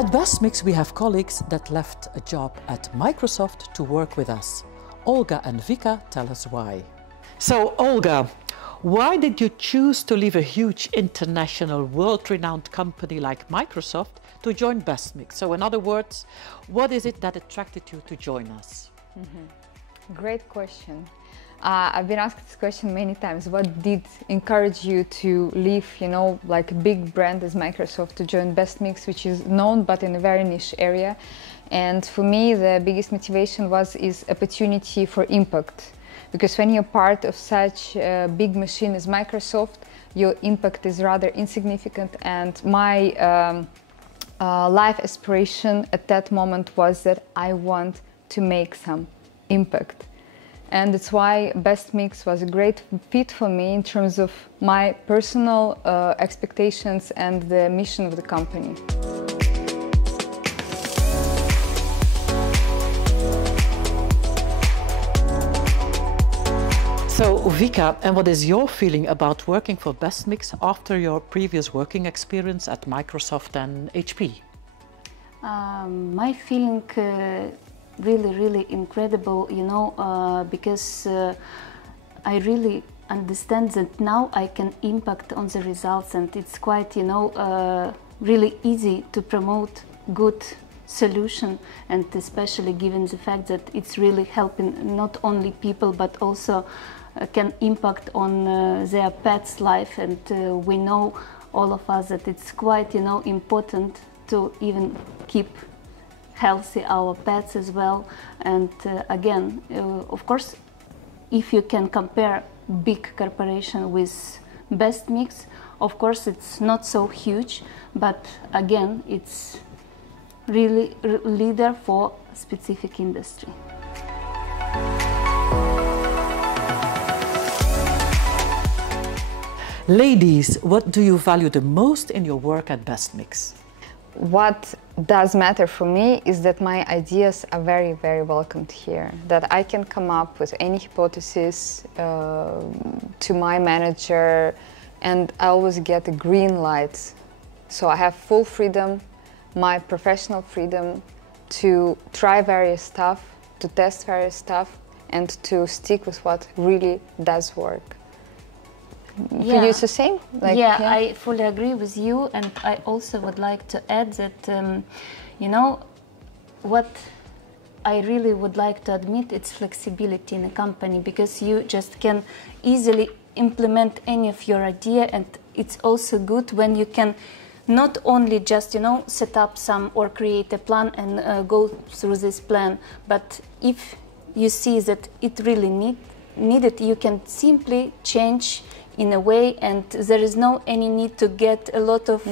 At BESTMIX, we have colleagues that left a job at Microsoft to work with us. Olga and Vika tell us why. So, Olga, why did you choose to leave a huge international, world-renowned company like Microsoft to join BESTMIX? So, in other words, what is it that attracted you to join us? Great question. I've been asked this question many times. What did encourage you to leave, like a big brand as Microsoft to join BESTMIX, which is known but in a very niche area? And for me, the biggest motivation is opportunity for impact. Because when you're part of such a big machine as Microsoft, your impact is rather insignificant. And my life aspiration at that moment was that I want to make some impact. And that's why BESTMIX was a great fit for me in terms of my personal expectations and the mission of the company. So, Vika, and what is your feeling about working for BESTMIX after your previous working experience at Microsoft and HP? My feeling really incredible, because I really understand that now I can impact on the results, and it's quite, really easy to promote good solution, and especially given the fact that it's really helping not only people but also can impact on their pets' life. And we know, all of us, that it's quite important to even keep healthy our pets as well. And again, of course, if you can compare big corporation with BESTMIX, of course it's not so huge, but again it's really leader for specific industry. Ladies, what do you value the most in your work at BESTMIX? What does matter for me is that my ideas are very welcomed here. That I can come up with any hypothesis to my manager, and I always get a green light. So I have full freedom, my professional freedom, to try various stuff, to test various stuff, and to stick with what really does work. For you, it's the same? I fully agree with you, and I also would like to add that, what I really would like to admit, it's flexibility in a company, because you just can easily implement any of your idea, and it's also good when you can not only just, set up some or create a plan and go through this plan, but if you see that it really needed, you can simply change in a way, and there is no any need to get a lot of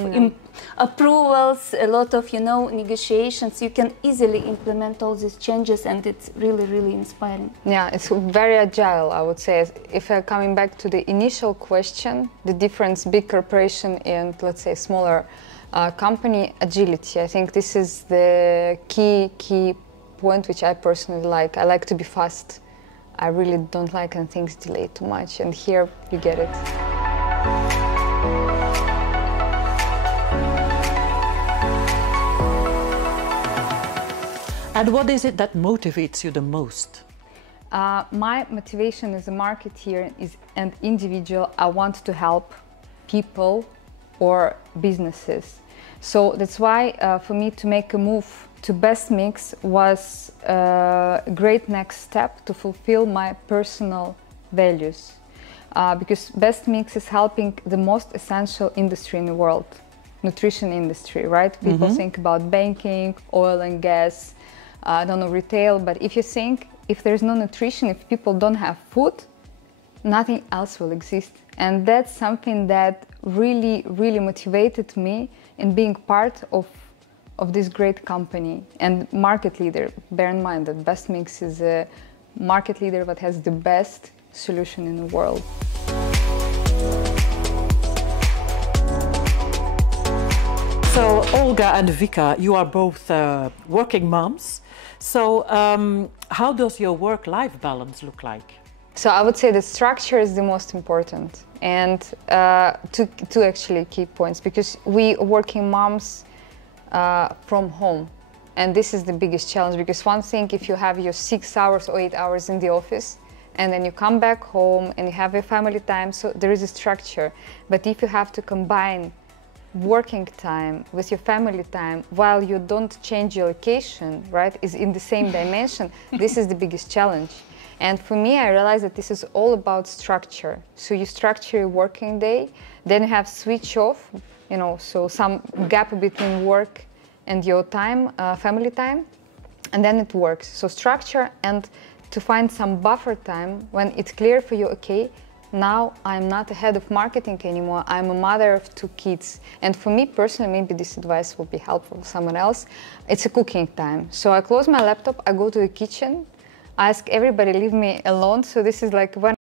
approvals, a lot of negotiations. You can easily implement all these changes, and it's really inspiring. Yeah, it's very agile, I would say. If coming back to the initial question, the difference big corporation and, let's say, smaller company, agility. I think this is the key point which I personally like. I like to be fast. I really don't like when things delay too much, and here you get it. And what is it that motivates you the most? My motivation as a marketeer and individual, I want to help people or businesses. So that's why for me to make a move to BESTMIX was a great next step to fulfill my personal values. Because BESTMIX is helping the most essential industry in the world, nutrition industry, right? People think about banking, oil and gas, I don't know, retail, but if you think, if there's no nutrition, if people don't have food, nothing else will exist. And that's something that really motivated me in being part of this great company and market leader. Bear in mind that BESTMIX is a market leader that has the best solution in the world. So, Olga and Vika, you are both working moms. So, how does your work-life balance look like? So I would say the structure is the most important, and two actually key points, because we working moms, from home. And this is the biggest challenge, because one thing, if you have your 6 hours or 8 hours in the office, and then you come back home and you have your family time, so there is a structure. But if you have to combine working time with your family time while you don't change your location, right, is in the same dimension, this is the biggest challenge. And for me, I realized that this is all about structure. So you structure your working day, then you have switch off, you know, so some gap between work and your time, family time, and then it works. So structure, and to find some buffer time when it's clear for you, okay, now I'm not a head of marketing anymore, I'm a mother of 2 kids. And for me personally, maybe this advice will be helpful for someone else, it's a cooking time. So I close my laptop, I go to the kitchen, I ask everybody leave me alone, so this is like when